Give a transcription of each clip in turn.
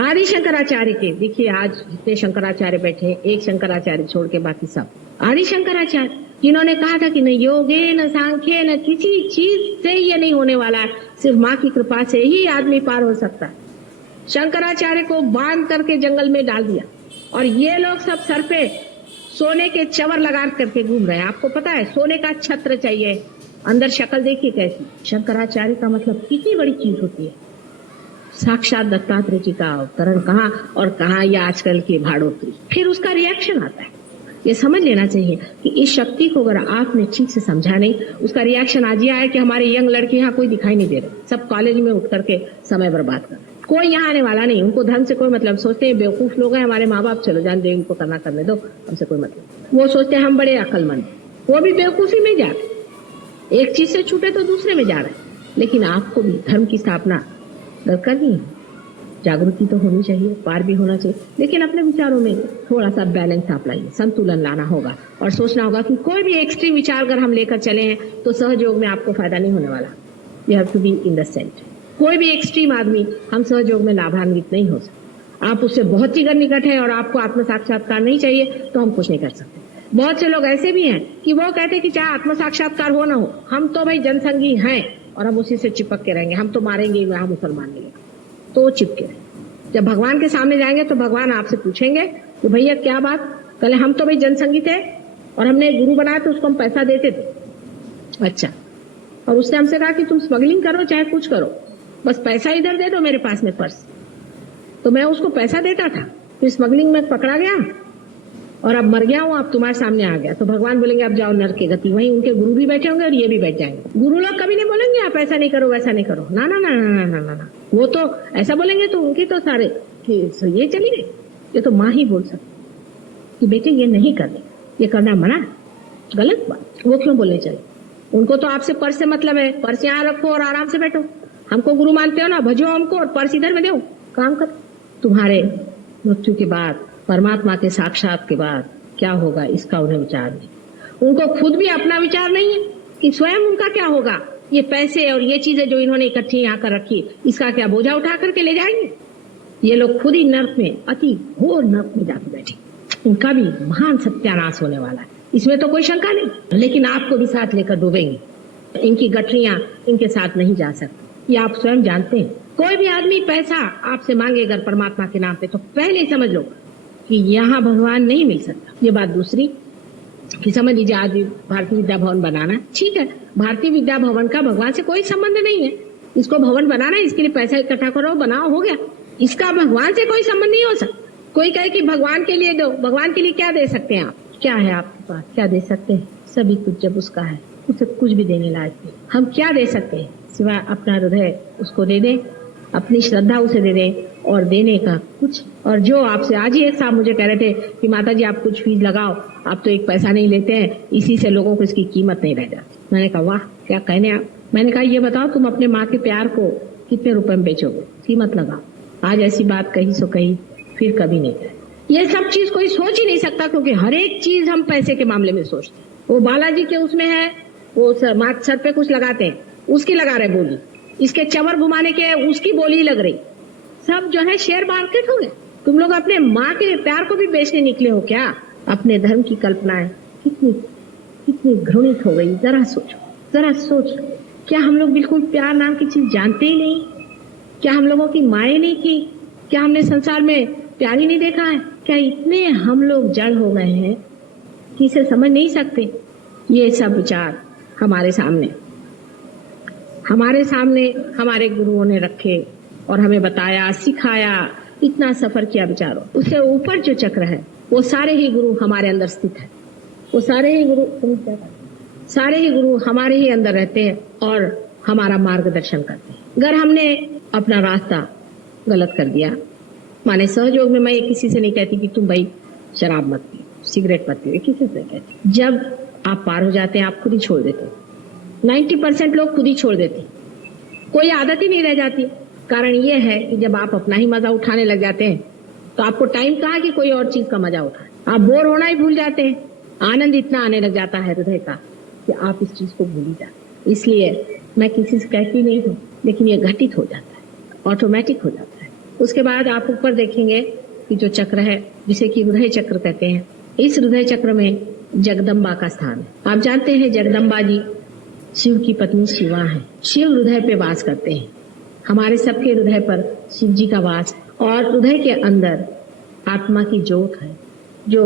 आदि शंकराचार्य के, देखिए आज जितने शंकराचार्य बैठे हैं, एक शंकराचार्य छोड़ के बाकी सब आदि शंकराचार्य, जिन्होंने कहा था कि न योगे न सांख्य न किसी चीज से ये नहीं होने वाला है, सिर्फ माँ की कृपा से ही आदमी पार हो सकता है। शंकराचार्य को बांध करके जंगल में डाल दिया और ये लोग सब सर पे सोने के चवर लगा करके घूम रहे हैं। आपको पता है सोने का छत्र चाहिए, अंदर शक्ल देखिए कैसी। शंकराचार्य का मतलब कितनी बड़ी चीज होती है। साक्षात दत्तात्रेय जी का अवतरण कहाँ और कहाँ ये आजकल के भाड़ोत्री। फिर उसका रिएक्शन आता है। ये समझ लेना चाहिए कि इस शक्ति को अगर आपने ठीक से समझा नहीं, उसका रिएक्शन आज ये आया कि हमारे यंग लड़के यहाँ कोई दिखाई नहीं दे रहे, सब कॉलेज में उठ करके समय बर्बाद कर, कोई यहाँ आने वाला नहीं, उनको धर्म से कोई मतलब, सोचते हैं बेवकूफ लोग हैं हमारे माँ बाप, चलो जान दे उनको करना करने दो, हमसे कोई मतलब। वो सोचते हैं हम बड़े अक्लमंद, वो भी बेवकूफी में जा रहे, एक चीज से छूटे तो दूसरे में जा रहे। लेकिन आपको भी धर्म की स्थापना करनी है, जागृति तो होनी चाहिए, पार भी होना चाहिए, लेकिन अपने विचारों में थोड़ा सा बैलेंस आप लाइए, संतुलन लाना होगा और सोचना होगा कि कोई भी एक्सट्रीम विचार अगर हम लेकर चले हैं तो सहयोग में आपको फायदा नहीं होने वाला। You have to be in the centre. कोई भी एक्सट्रीम आदमी हम सहयोग में लाभान्वित नहीं हो सकते। आप उससे बहुत ही निकट है और आपको आत्म साक्षात्कार नहीं चाहिए तो हम कुछ नहीं कर सकते। बहुत से लोग ऐसे भी हैं कि वो कहते हैं कि चाहे आत्म साक्षात्कार हो ना हो, हम तो भाई जनसंघी हैं और हम उसी से चिपक के रहेंगे, हम तो मारेंगे वहां मुसलमान मिलेगा तो चिपके रहे। जब भगवान के सामने जाएंगे तो भगवान आपसे पूछेंगे कि भैया क्या बात, कल हम तो भाई जनसंघी थे और हमने एक गुरु बनाया तो उसको हम पैसा देते थे, अच्छा, और उसने हमसे कहा कि तुम स्मगलिंग करो चाहे कुछ करो, बस पैसा इधर दे दो मेरे पास में पर्स। तो मैं उसको पैसा देता था, फिर स्मगलिंग में पकड़ा गया और अब मर गया हूं, अब तुम्हारे सामने आ गया। तो भगवान बोलेंगे अब जाओ नरक की गति। वहीं उनके गुरु भी बैठे होंगे और ये भी बैठ जाएंगे। गुरु लोग कभी नहीं बोलेंगे आप ऐसा नहीं करो वैसा नहीं करो, ना ना ना ना ना ना ना, वो तो ऐसा बोलेंगे तो उनकी तो सारे ये चली गई। ये तो माँ ही बोल सकती कि बेटे ये नहीं करने, ये करना मना है, गलत बात। वो क्यों बोलने चाहिए? उनको तो आपसे पर्स से मतलब है, पर्स यहाँ रखो और आराम से बैठो। हमको गुरु मानते हो ना, भजो हमको और पर्स इधर में दो, काम करो। तुम्हारे मृत्यु के बाद, परमात्मा के साक्षात के बाद क्या होगा इसका उन्हें विचार नहीं। उनको खुद भी अपना विचार नहीं है कि स्वयं उनका क्या होगा। ये पैसे और ये चीजें जो इन्होंने इकट्ठी यहाँ कर रखी, इसका क्या बोझा उठा करके ले जाएंगे? ये लोग खुद ही नर्क में, अति घोर नर्क में जाकर बैठे। इनका भी महान सत्यानाश होने वाला है, इसमें तो कोई शंका नहीं। लेकिन आपको भी साथ लेकर डूबेंगे। इनकी गठरियां इनके साथ नहीं जा सकती, ये आप स्वयं जानते हैं। कोई भी आदमी पैसा आपसे मांगे अगर परमात्मा के नाम पे, तो पहले समझ लो कि यहाँ भगवान नहीं मिल सकता। ये बात दूसरी कि समझ लीजिए आज भारतीय विद्या भवन बनाना, ठीक है, भारतीय विद्या भवन का भगवान से कोई संबंध नहीं है। इसको भवन बनाना है, इसके लिए पैसा इकट्ठा करो, बनाओ, हो गया। इसका भगवान से कोई संबंध नहीं हो सकता। कोई कहे कि भगवान के लिए दो, भगवान के लिए क्या दे सकते हैं आप? क्या है आपके पास? क्या दे सकते हैं? सभी कुछ जब उसका है, उसे कुछ भी देने लायक नहीं। हम क्या दे सकते हैं सिवाय अपना हृदय उसको दे दें, अपनी श्रद्धा उसे दे दें और देने का कुछ। और जो आपसे आज ही एक साहब मुझे कह रहे थे कि माता जी आप कुछ फीस लगाओ, आप तो एक पैसा नहीं लेते हैं, इसी से लोगों को इसकी कीमत नहीं रह जाती। मैंने कहा वाह क्या कहने आप। मैंने कहा ये बताओ तुम अपने माँ के प्यार को कितने रुपए में बेचोगे? कीमत लगाओ। आज ऐसी बात कही सो कही, फिर कभी नहीं कही। ये सब चीज कोई सोच ही नहीं सकता, क्योंकि हर एक चीज हम पैसे के मामले में सोचते हैं। वो बालाजी के उसमें है, वो सर पे कुछ लगाते हैं, उसकी लगा रहे बोली, इसके चवर घुमाने के उसकी बोली लग रही। सब जो है शेयर मार्केट हो गए। तुम लोग अपने माँ के प्यार को भी बेचने निकले हो क्या? अपने धर्म की कल्पनाएं कितनी कितनी घृणित हो गई। जरा सोचो, जरा सोच। क्या हम लोग बिल्कुल प्यार नाम की चीज जानते ही नहीं? क्या हम लोगों की माए नहीं की? क्या हमने संसार में प्यार ही नहीं देखा है? क्या इतने हम लोग जड़ हो गए हैं कि इसे समझ नहीं सकते? ये सब विचार हमारे सामने हमारे गुरुओं ने रखे और हमें बताया, सिखाया, इतना सफर किया विचारों। उससे ऊपर जो चक्र है वो सारे ही गुरु हमारे अंदर स्थित है। वो सारे ही गुरु हमारे ही अंदर रहते हैं और हमारा मार्गदर्शन करते हैं। अगर हमने अपना रास्ता गलत कर दिया, माने सहयोग में, मैं किसी से नहीं कहती कि तुम भाई शराब मत पियो, सिगरेट मत पियो, किसी से नहीं कहती। जब आप पार हो जाते हैं आप खुद ही छोड़ देते हो। 90% लोग खुद ही छोड़ देते, कोई आदत ही नहीं रह जाती। कारण ये है कि जब आप अपना ही मजा उठाने लग जाते हैं तो आपको टाइम कहाँ कि कोई और चीज का मजा उठाए। आप बोर होना ही भूल जाते हैं। आनंद इतना आने लग जाता है हृदय का कि आप इस चीज को भूल ही जाते। इसलिए मैं किसी से कहती नहीं हूँ, लेकिन ये घटित हो जाता है, ऑटोमेटिक हो जाता है। उसके बाद आप ऊपर देखेंगे कि जो चक्र है जिसे कि हृदय चक्र कहते हैं, इस हृदय चक्र में जगदम्बा का स्थान है। आप जानते हैं जगदम्बा जी शिव की पत्नी शिवा है। शिव हृदय पे वास करते हैं। हमारे सबके हृदय पर शिव जी का वास, और हृदय के अंदर आत्मा की ज्योत है जो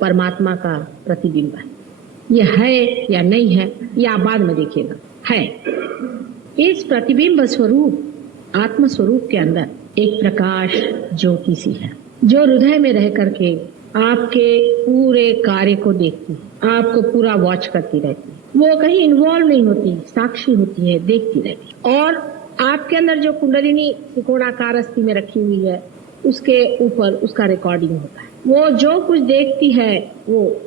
परमात्मा का प्रतिबिंब है। यह है या नहीं है, यह आप बाद में देखिएगा। है इस प्रतिबिंब स्वरूप आत्म स्वरूप के अंदर एक प्रकाश ज्योति सी है जो हृदय में रह करके आपके पूरे कार्य को देखती है, आपको पूरा वॉच करती रहती है। वो कहीं इन्वॉल्व नहीं होती, साक्षी होती है, देखती रहती है। और आपके अंदर जो कुंडलिनी त्रिकोणाकार अस्थि में रखी हुई है उसके ऊपर उसका रिकॉर्डिंग होता है। वो जो कुछ देखती है, वो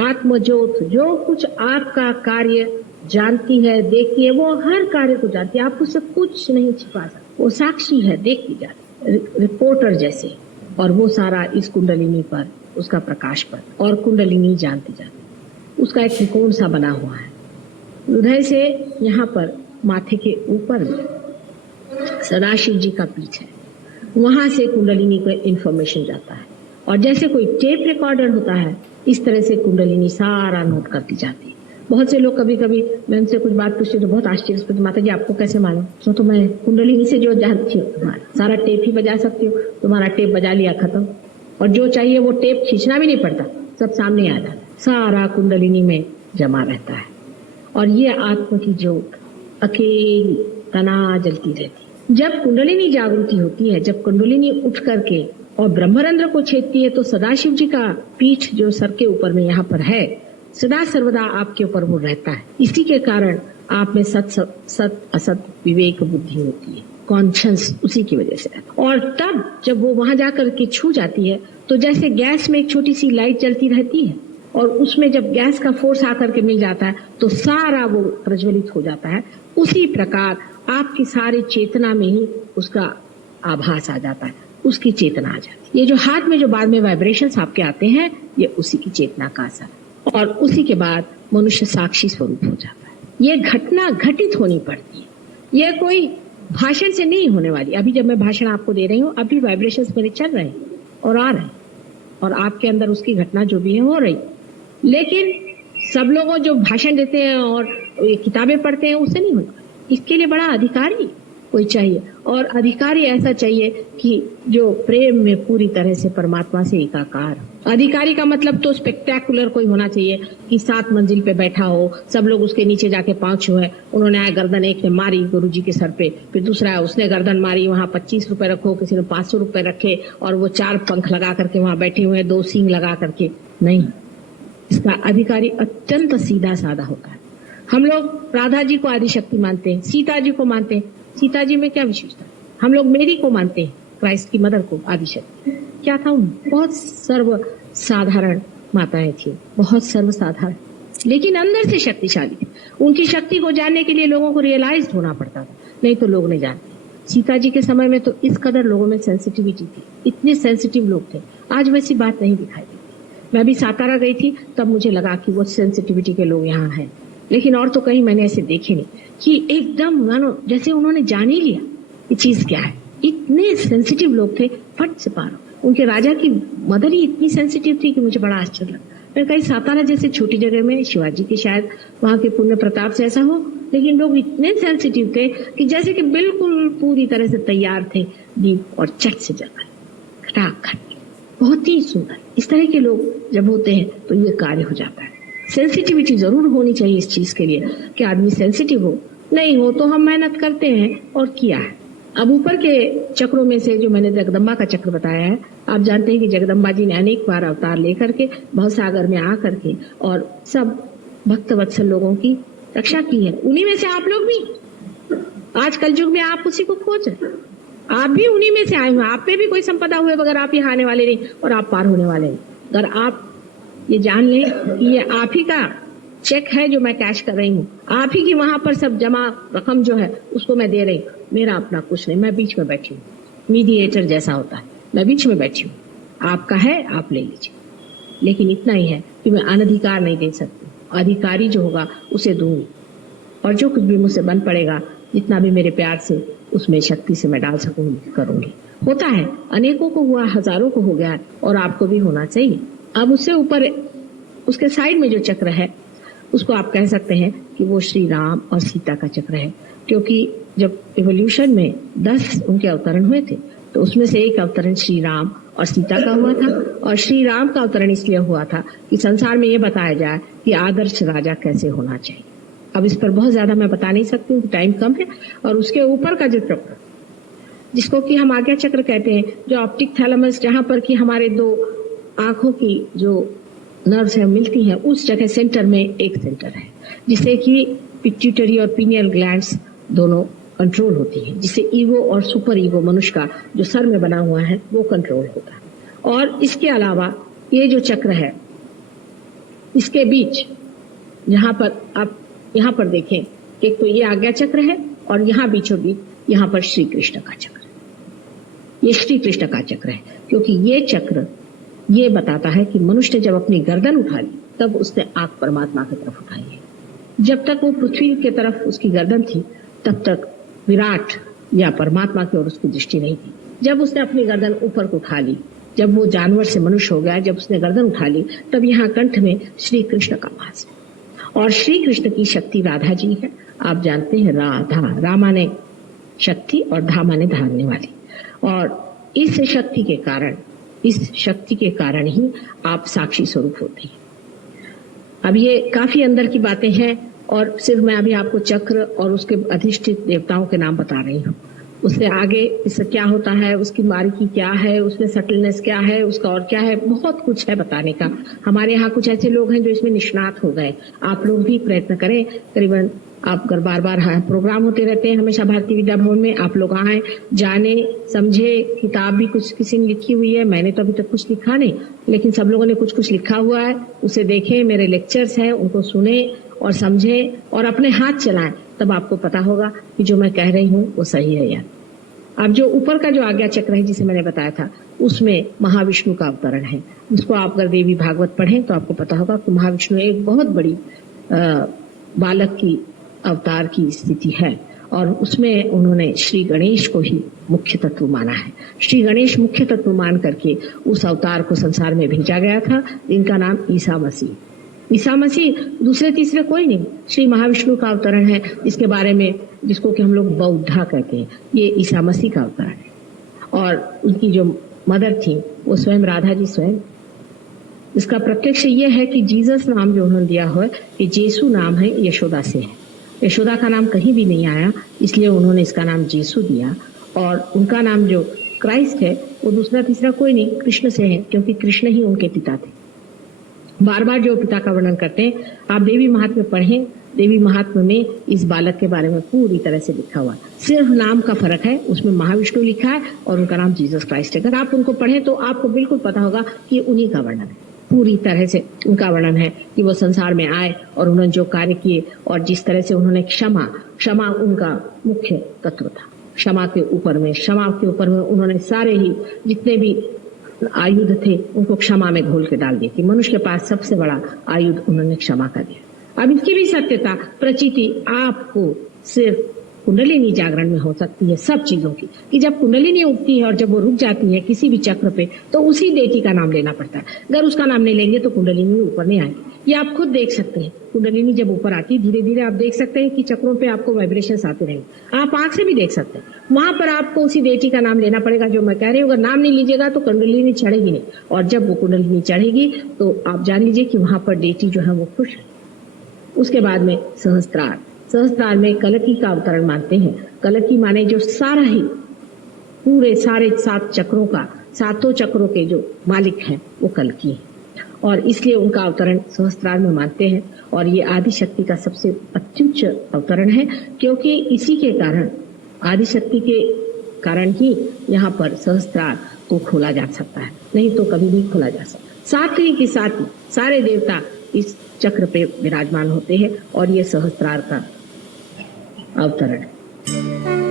आत्मज्योत जो कुछ आपका कार्य जानती है, देखती है, वो हर कार्य को जानती है। आप उससे कुछ नहीं छिपा सकते। वो साक्षी है, देखती जाती, रिपोर्टर जैसे। और वो सारा इस कुंडलिनी पर, उसका प्रकाश पर, और कुंडलिनी जानती जाती। उसका एक त्रिकोण सा बना हुआ है। हृदय से यहाँ पर माथे के ऊपर सदाशिव जी का पीठ है, वहां से कुंडलिनी को इंफॉर्मेशन जाता है। और जैसे कोई टेप रिकॉर्डर होता है, इस तरह से कुंडलिनी सारा नोट करती जाती है। बहुत से लोग कभी कभी मैं उनसे कुछ बात पूछती तो बहुत आश्चर्य पूछती, माता जी आपको कैसे मालूम? तो मैं कुंडलिनी से जो जानती हूँ, तुम्हारा सारा टेप ही बजा सकती हूँ। तुम्हारा टेप बजा लिया, खत्म। और जो चाहिए वो टेप खींचना भी नहीं पड़ता, सब सामने आ जाता, सारा कुंडलिनी में जमा रहता है। और ये आत्म की ज्योत अकेली तना जलती रहती। जब कुंडलिनी जागृति होती है, जब कुंडलिनी उठ करके और ब्रह्मरंध्र को छेदती है, तो सदाशिव जी का पीठ जो सर के ऊपर में यहाँ पर है, सदा सर्वदा आपके ऊपर वो रहता है। इसी के कारण आप में सत असत विवेक बुद्धि होती है, कॉन्शियस उसी की वजह से। और तब जब वो वहां जाकर के छू जाती है, तो जैसे गैस में एक छोटी सी लाइट जलती रहती है, और उसमें जब गैस का फोर्स आकर के मिल जाता है तो सारा वो प्रज्वलित हो जाता है। उसी प्रकार आपकी सारी चेतना में ही उसका आभास आ जाता है, उसकी चेतना आ जाती है। ये जो हाथ में जो बाद में वाइब्रेशंस आपके आते हैं, ये उसी की चेतना का असर है। और उसी के बाद मनुष्य साक्षी स्वरूप हो जाता है। ये घटना घटित होनी पड़ती है, ये कोई भाषण से नहीं होने वाली। अभी जब मैं भाषण आपको दे रही हूँ, अभी वाइब्रेशंस मेरे चल रहे हैं और आ रहे हैं, और आपके अंदर उसकी घटना जो भी है हो रही। लेकिन सब लोगों जो भाषण देते हैं और किताबें पढ़ते हैं, उससे नहीं होता। इसके लिए बड़ा अधिकारी कोई चाहिए, और अधिकारी ऐसा चाहिए कि जो प्रेम में पूरी तरह से परमात्मा से एकाकार। अधिकारी का मतलब तो स्पेक्टेकुलर कोई होना चाहिए कि 7 मंजिल पे बैठा हो, सब लोग उसके नीचे जाके पांव छुए। उन्होंने आया गर्दन एक ने मारी गुरुजी के सर पे, फिर दूसरा उसने गर्दन मारी, वहां 25 रुपए रखो, किसी ने 500 रुपए रखे, और वो 4 पंख लगा करके वहां बैठे हुए, 2 सींग लगा करके। नहीं, इसका अधिकारी अत्यंत सीधा साधा होता है। हम लोग राधा जी को आदिशक्ति मानते हैं, सीता जी को मानते हैं। सीता जी में क्या विशेषता? हम लोग मेरी को मानते हैं, क्राइस्ट की मदर को आदिशक्ति। क्या था? बहुत सर्व साधारण माताएं थी, बहुत सर्व साधारण, लेकिन अंदर से शक्तिशाली थी। उनकी शक्ति को जानने के लिए लोगों को रियलाइज होना पड़ता था, नहीं तो लोग नहीं जानते। सीता जी के समय में तो इस कदर लोगों में सेंसिटिविटी थी, इतने सेंसिटिव लोग थे। आज वैसी बात नहीं दिखाई देती। मैं भी सातारा गई थी, तब मुझे लगा कि वो सेंसिटिविटी के लोग यहाँ हैं, लेकिन और तो कहीं मैंने ऐसे देखे नहीं कि एकदम मानो जैसे उन्होंने जान ही लिया ये चीज क्या है। इतने सेंसिटिव लोग थे, फट से पार। उनके राजा की मदर ही इतनी सेंसिटिव थी कि मुझे बड़ा आश्चर्य लगा। मैं कहीं सातारा जैसे छोटी जगह में, शिवाजी की शायद वहां के पुण्य प्रताप से ऐसा हो, लेकिन लोग इतने सेंसिटिव थे कि जैसे कि बिल्कुल पूरी तरह से तैयार थे दीप, और चट से जल गए खटाखट। बहुत ही सुंदर। इस तरह के लोग जब होते हैं तो ये कार्य हो जाता है। सेंसिटिविटी जरूर होनी चाहिए इस चीज के लिए कि आदमी सेंसिटिव हो। नहीं हो तो हम मेहनत करते हैं और किया है। अब ऊपर के चक्रों में से जो मैंने जगदम्बा का चक्र बताया है, आप जानते हैं कि जगदम्बा जी ने अनेक बार अवतार लेकर के भवसागर में आ करके और सब भक्त वत्सल लोगों की रक्षा की है। उन्हीं में से आप लोग भी आज कलयुग में आप उसी को खोज रहे, आप भी उन्हीं में से आए हुए। आप पे भी कोई संपदा हुए बगैर आप यहाँ आने वाले नहीं और आप पार होने वाले नहीं। अगर आप ये जान लें कि ये आप ही का चेक है जो मैं कैश कर रही हूँ, आप ही की वहां पर सब जमा रकम जो है उसको मैं दे रही हूँ, मेरा अपना कुछ नहीं, मैं बीच में बैठी हूँ। मीडिएटर जैसा होता है, मैं बीच में बैठी हूँ, आपका है आप ले लीजिए। लेकिन इतना ही है कि मैं अनधिकार नहीं दे सकती, अधिकारी जो होगा उसे दूंगी, और जो कुछ भी मुझसे बन पड़ेगा, जितना भी मेरे प्यार से उसमें शक्ति से मैं डाल सकूंगी, करूंगी। होता है, अनेकों को हुआ, हजारों को हो गया, और आपको भी होना चाहिए। अब उससे ऊपर उसके साइड में जो चक्र है उसको आप कह सकते हैं कि वो श्री राम और सीता का चक्र है, क्योंकि जब इवोल्यूशन में 10 उनके अवतरण हुए थे तो उसमें से एक अवतरण श्री राम और सीता का हुआ था। और श्री राम का अवतरण इसलिए हुआ था कि संसार में ये बताया जाए कि आदर्श राजा कैसे होना चाहिए। अब इस पर बहुत ज्यादा मैं बता नहीं सकती हूँ, टाइम कम है। और उसके ऊपर का जो चक्र जिसको कि हम आज्ञा चक्र कहते हैं, जो ऑप्टिक थैलेमस, जहां पर कि हमारे 2 आंखों की जो नर्व्स है मिलती हैं, उस जगह सेंटर में एक सेंटर है जिससे कि पिट्यूटरी और पीनियल ग्लैंड्स दोनों कंट्रोल होती है, जिससे ईगो और सुपर ईगो मनुष्य का जो सर में बना हुआ है वो कंट्रोल होता है। और इसके अलावा ये जो चक्र है इसके बीच जहां पर आप यहाँ पर देखें, एक तो ये आज्ञा चक्र है और यहाँ बीचों बीच यहाँ पर श्री कृष्ण का चक्र, ये श्री कृष्ण का चक्र है, क्योंकि ये चक्र ये बताता है कि मनुष्य ने जब अपनी गर्दन उठा ली तब उसने आंख परमात्मा की तरफ उठाई है। जब तक वो पृथ्वी की तरफ उसकी गर्दन थी तब तक विराट या परमात्मा की ओर उसकी दृष्टि नहीं थी। जब उसने अपनी गर्दन ऊपर को उठा ली, जब वो जानवर से मनुष्य हो गया, जब उसने गर्दन उठा ली, तब यहाँ कंठ में श्री कृष्ण का वास है। और श्री कृष्ण की शक्ति राधा जी है। आप जानते हैं राधा, रा माने शक्ति और धा माने धारने वाली। और इस शक्ति के कारण ही आप साक्षी स्वरूप होते हैं। अब ये काफी अंदर की बातें हैं और सिर्फ मैं अभी आपको चक्र और उसके अधिष्ठित देवताओं के नाम बता रही हूँ। उससे आगे इससे क्या होता है, उसकी बारीकी क्या है, उसमें सटलनेस क्या है, उसका और क्या है, बहुत कुछ है बताने का। हमारे यहाँ कुछ ऐसे लोग हैं जो इसमें निष्णात हो गए। आप लोग भी प्रयत्न करें, करीबन आप अगर बार प्रोग्राम होते रहते हैं हमेशा भारतीय विद्या भवन में, आप लोग आए, जाने, समझे। किताब भी कुछ किसी ने लिखी हुई है, मैंने तो अभी तक कुछ लिखा नहीं, लेकिन सब लोगों ने कुछ कुछ लिखा हुआ है, उसे देखें। मेरे लेक्चर्स हैं, उनको सुने और समझे और अपने हाथ चलाएं, तब आपको पता होगा कि जो मैं कह रही हूँ वो सही है या। अब जो ऊपर का जो आज्ञा चक्र है जिसे मैंने बताया था, उसमें महाविष्णु का अवतरण है, जिसको आप अगर देवी भागवत पढ़ें तो आपको पता होगा कि महाविष्णु एक बहुत बड़ी बालक की अवतार की स्थिति है और उसमें उन्होंने श्री गणेश को ही मुख्य तत्व माना है। श्री गणेश मुख्य तत्व मान करके उस अवतार को संसार में भेजा गया था, जिनका नाम ईसा मसीह। ईसा मसीह दूसरे तीसरे कोई नहीं, श्री महाविष्णु का अवतरण है, इसके बारे में जिसको कि हम लोग बौद्धा कहते हैं, ये ईसा मसीह का अवतरण है। और उनकी जो मदर थी वो स्वयं राधा जी स्वयं। इसका प्रत्यक्ष ये है कि जीसस नाम जो उन्होंने दिया है, ये जेसु नाम है, यशोदा से है। यशोदा का नाम कहीं भी नहीं आया, इसलिए उन्होंने इसका नाम जेसु दिया। और उनका नाम जो क्राइस्ट है वो दूसरा तीसरा कोई नहीं, कृष्ण से है, क्योंकि कृष्ण ही उनके पिता थे। बार बार जो पिता का वर्णन करते हैं, आप देवी महात्म्य पढ़ें, देवी महात्म्य में इस बालक के बारे में पूरी तरह से लिखा हुआ है। सिर्फ नाम का फर्क है, उसमें महाविष्णु लिखा है और उनका नाम जीसस क्राइस्ट है। अगर आप उनको पढ़ें तो आपको बिल्कुल पता होगा कि उन्हीं का वर्णन है, पूरी तरह से उनका वर्णन है कि वो संसार में आए और उन्होंने जो कार्य किए और जिस तरह से उन्होंने क्षमा उनका मुख्य तत्व था। क्षमा के ऊपर में उन्होंने सारे ही जितने भी आयुध थे उनको क्षमा में घोल के डाल दिए कि मनुष्य के पास सबसे बड़ा आयुध उन्होंने क्षमा का दिया। अब इसकी भी सत्यता प्रचिति आपको सिर्फ कुंडलिनी जागरण में हो सकती है सब चीजों की, कि जब कुंडलिनी उठती है और जब वो रुक जाती है किसी भी चक्र पे तो उसी देवी का नाम लेना पड़ता है। अगर उसका नाम नहीं लेंगे तो कुंडलिनी ऊपर नहीं आएगी। ये आप खुद देख सकते हैं, कुंडलिनी जब ऊपर आती है धीरे धीरे आप देख सकते हैं कि चक्रों पे आपको वाइब्रेशंस आते रहेंगे। आप आंख से भी देख सकते हैं, वहां पर आपको उसी देवी का नाम लेना पड़ेगा जो मैं कह रही हूँ। अगर नाम नहीं लीजिएगा तो कुंडलिनी चढ़ेगी नहीं, और जब वो कुंडलिनी चढ़ेगी तो आप जान लीजिए कि वहां पर देवी जो है वो खुश है। उसके बाद में सहस्त्रार में कलकी का अवतरण मानते हैं। कलकी माने जो सारा ही पूरे सारे 7 चक्रों का, 7 चक्रों के जो मालिक हैं वो कलकी है, और इसलिए उनका अवतरण सहस्त्रार में मानते हैं। और ये आदि शक्ति का सबसे अत्युच्च अवतरण है, क्योंकि इसी के कारण, आदि शक्ति के कारण ही यहाँ पर सहस्त्रार को खोला जा सकता है, नहीं तो कभी नहीं खोला जा सकता। साथ ही सारे देवता इस चक्र पे विराजमान होते हैं और ये सहस्त्रार का अवतरण है।